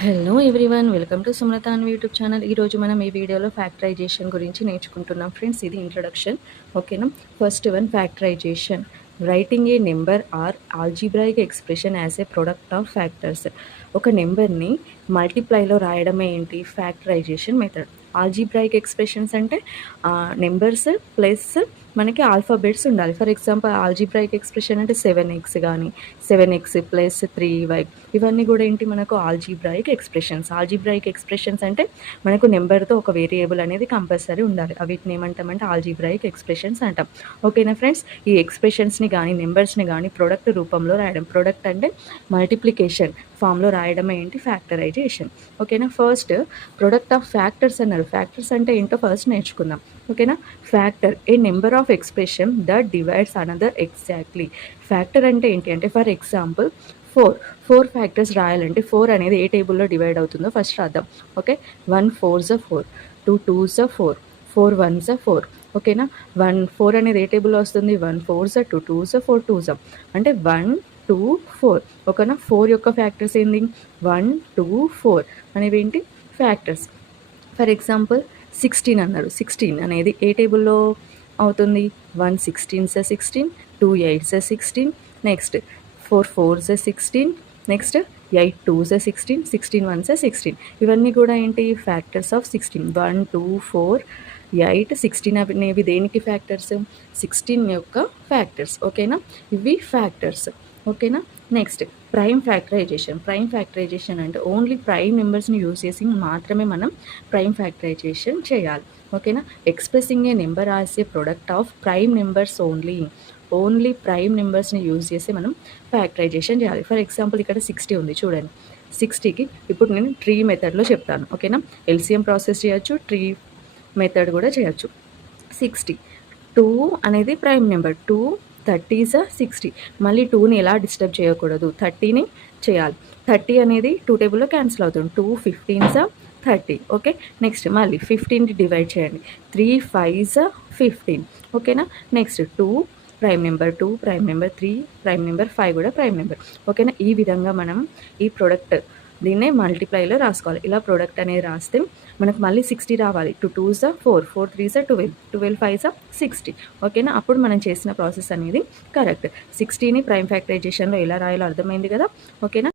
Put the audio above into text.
Hello everyone, welcome to Sumalatha Anvi YouTube channel. ఈరోజు మనం ఈ వీడియోలో ఫ్యాక్టరైజేషన్ గురించి నేర్చుకుంటున్నాం ఫ్రెండ్స్. ఇది ఇంట్రొడక్షన్, ఓకేనా. First one, factorisation. Writing a number or algebraic expression as a product of factors. ఒక నెంబర్ని మల్టిప్లైలో రాయడమే ఏంటి? Factorisation method. ఆల్జీబ్రాయిక్ ఎక్స్ప్రెషన్స్ అంటే నెంబర్స్ ప్లస్ మనకి ఆల్ఫాబెట్స్ ఉండాలి. ఫర్ ఎగ్జాంపుల్ ఆల్జీబ్రాయిక్ ఎక్స్ప్రెషన్ అంటే 7x కానీ 7x ప్లస్ 3y, ఇవన్నీ కూడా ఏంటి మనకు ఆల్జీబ్రాయిక్ ఎక్స్ప్రెషన్స్. ఆల్జీబ్రాయిక్ ఎక్స్ప్రెషన్స్ అంటే మనకు నెంబర్తో ఒక వేరియబుల్ అనేది కంపల్సరీ ఉండాలి. వీటిని ఏమంటామంటే ఆల్జీబ్రాయిక్ ఎక్స్ప్రెషన్స్ అంటాం. ఓకేనా ఫ్రెండ్స్, ఈ ఎక్స్ప్రెషన్స్ని కానీ నెంబర్స్ని కానీ ప్రొడక్ట్ రూపంలో రాయడం. ప్రొడక్ట్ అంటే మల్టిప్లికేషన్ ఫామ్లో రాయడమే ఏంటి? ఫ్యాక్టరైజేషన్. ఓకేనా. ఫస్ట్ ప్రొడక్ట్ ఆఫ్ ఫ్యాక్టర్స్ అన్నారు. ఫ్యాక్టర్స్ అంటే ఏంటో ఫస్ట్ నేర్చుకుందాం. ఓకేనా. Factor A number of expression that divides another exactly. Factor అంటే ఏంటి అంటే, ఫర్ ఎగ్జాంపుల్ ఫోర్ ఫ్యాక్టర్స్ రాయాలంటే 4 అనేది ఏ టేబుల్లో డివైడ్ అవుతుందో ఫస్ట్ రాద్దాం. ఓకే. 1 4s 4, 2 2s 4, 4 1s 4. ఓకేనా. 4 అనేది ఏ టేబుల్లో వస్తుంది? 1 4s 2 2s 4 2s, అంటే 1 2 4. ఓకేనా. 4 యొక్క ఫ్యాక్టర్స్ ఏంది? 1 2 4 అనేవి ఏంటి? ఫ్యాక్టర్స్. ఫర్ ఎగ్జాంపుల్ 16 అన్నారు. 16 అనేది ఏ టేబుల్లో అవుతుంది? 1 16s 16, 2 8s 16, next 4 4s 16, next 8 2s 16, 16 1s 16. ఇవన్నీ కూడా ఏంటి? Factors of 16. 1 2 4 8 16 అనేవి దేనికి ఫ్యాక్టర్స్? 16 యొక్క ఫ్యాక్టర్స్. ఓకేనా. ఇవి ఫ్యాక్టర్స్. ఓకేనా. Next prime factorization. Prime factorization అంటే ఓన్లీ ప్రైమ్ నెంబర్స్ని యూజ్ చేసి మాత్రమే మనం ప్రైమ్ ఫ్యాక్టరైజేషన్ చేయాలి. ఓకేనా. Expressing a number as a product of prime numbers only prime నెంబర్స్ని యూజ్ చేసి మనం ఫ్యాక్టరైజేషన్ చేయాలి. ఫర్ ఎగ్జాంపుల్ ఇక్కడ 60 ఉంది చూడండి. 60కి ఇప్పుడు నేను ట్రీ మెథడ్లో చెప్తాను. ఓకేనా. ఎల్సిఎం ప్రాసెస్ చేయొచ్చు, ట్రీ మెథడ్ కూడా చేయొచ్చు. 60 2 అనేది ప్రైమ్ నెంబర్. 2 30s 60. మళ్ళీ 2ని ఎలా డిస్టర్బ్ చేయకూడదు, 30ని చేయాలి. 30 అనేది 2 టేబుల్లో క్యాన్సిల్ అవుతుంది. 2 15s 30. ఓకే. నెక్స్ట్ మళ్ళీ 15ని డివైడ్ చేయండి. 3 5s 15. ఓకేనా. Next 2 prime number, 2 prime number, 3 prime number, 5 కూడా ప్రైమ్ నెంబర్. ఓకేనా. ఈ విధంగా మనం ఈ ప్రొడక్ట్ దీన్నే మల్టిప్లైలో రాసుకోవాలి. ఇలా ప్రొడక్ట్ అనేది రాస్తే మనకు మళ్ళీ 60 రావాలి. 2 2s 4, 4 3s 12, 12 5s 60. ఓకేనా. అప్పుడు మనం చేసిన ప్రాసెస్ అనేది కరెక్ట్. 60ని ప్రైమ్ ఫ్యాక్టరైజేషన్లో ఎలా రాయాలో అర్థమైంది కదా. ఓకేనా.